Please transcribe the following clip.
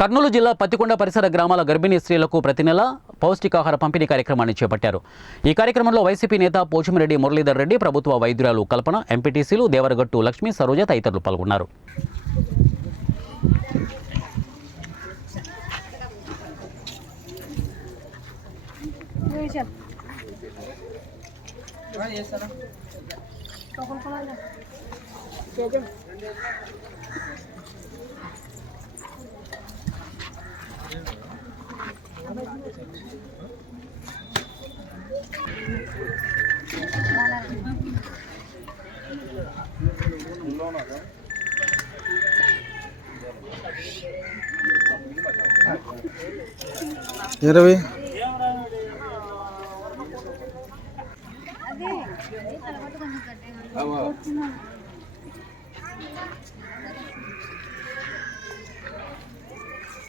కర్నూలు జిల్లా పత్తికొండ పరిసర గ్రామాల గర్భిణీ స్త్రీలకు ప్రతి నెల పౌష్టికాహార పంపిణీ కార్యక్రమాన్ని చేపట్టారు. ఈ కార్యక్రమంలో వైసీపీ నేత పోచమిరెడ్డి మురళీధర్ రెడ్డి, ప్రభుత్వ వైద్యురాలు కల్పన, ఎంపీటీసీలు దేవరగట్టు లక్ష్మి, సరోజ తదితరులు పాల్గొన్నారు. రవి